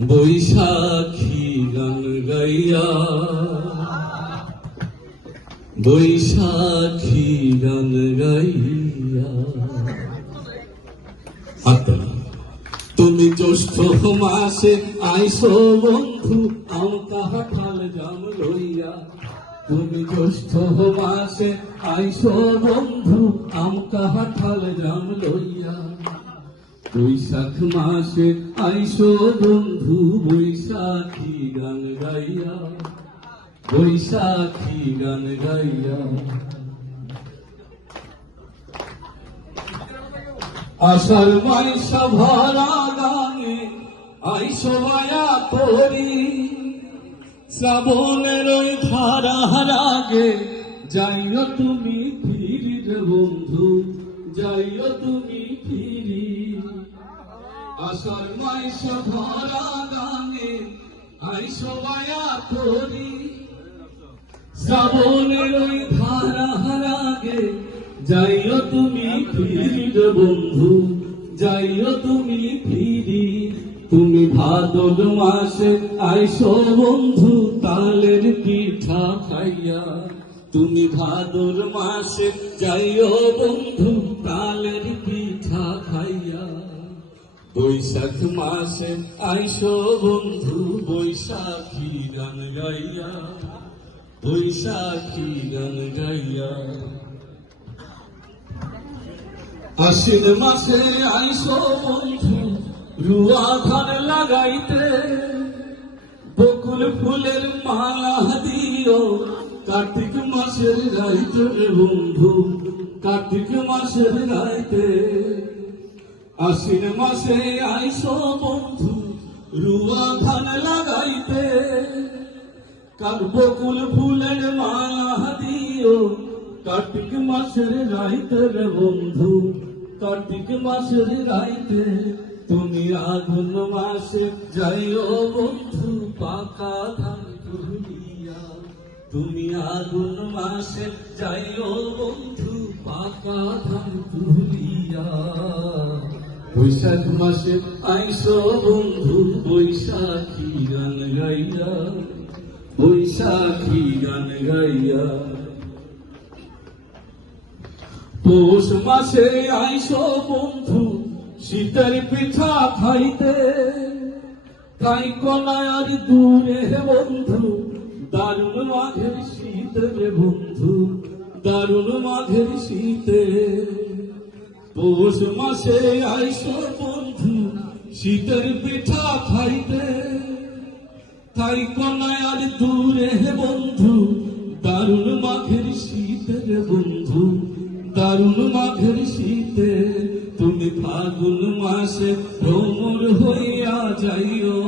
বৈশাখী গান গাইয়া, বৈশাখী গান গাইয়া। তুমি জ্যৈষ্ঠ মাসে আইসো বন্ধু আম কাঁঠাল জাম লইয়া। তুমি জ্যৈষ্ঠ মাসে আইসো বন্ধু আম কাঁঠাল জাম লইয়া। বৈশাখ মাসে আইসো বন্ধু বৈশাখী গান গাইয়া, বৈশাখী গান গাইয়া। আষাঢ় মাইশা ভরা গানে আইসো মায়া তোরি। শ্রাবণের ওই ধারার আগে যাইও তুমি ফিরি রে বন্ধু, যাইও তুমি ফিরি। আষাঢ় মাইশা ভরা গানে আইসো মায়া তোরি। শ্রাবণের ওই ধারার আগে যাইও তুমি ফিরি রে বন্ধু, যাইও তুমি ফিরি। তুমি ভাদর মাসে আইসো বন্ধু তালের পিঠা খাইয়া। তুমি ভাদর মাসে যাইও বন্ধু তালের পিঠা খাইয়া। বৈশাখ মাসে আইসো বন্ধু বৈশাখী গান গাইয়া, বৈশাখী গান গাইয়া। আশ্বিন মাসে আইসো বন্ধু রুয়া ধান লাগাইতে। বকুল ফুলের মালা দিও কার্তিক মাসের রাইতে রে বন্ধু, কার্তিক মাসের রাইতে। আশ্বিন মাসে আইসো বন্ধু রুয়া ধান লাগাইতে। বকুল ফুলের মালা দিও কার্তিক মাসের রাইতে রে বন্ধু, কার্তিক মাসের রাইতে। তুমি আগুন মাসে যাইও বন্ধু পাকা ধান তুলিয়া। তুমি আগুন মাসে যাইও বন্ধু পাকা ধান তুলিয়া। বৈশাখ মাসে আইসো বন্ধু বৈশাখী গান গাইয়া, বৈশাখী গান গাইয়া। পৌষ মাসে আইসো বন্ধু শীতের পিঠা খাইতে। তাই কনায়ার দূরে বন্ধু দারুণ মাঘের শীতে রে বন্ধু, দারুণ মাঘের শীতে। পৌষ মাসে আইসো বন্ধু শীতের পিঠা খাইতে। তাই কনায়ার দূরে বন্ধু দারুণ মাঘের শীতে রে বন্ধু, দারুণ মাঘের শীতে। তুমি ফাগুন মাসে ভ্রমর হইয়া যাইও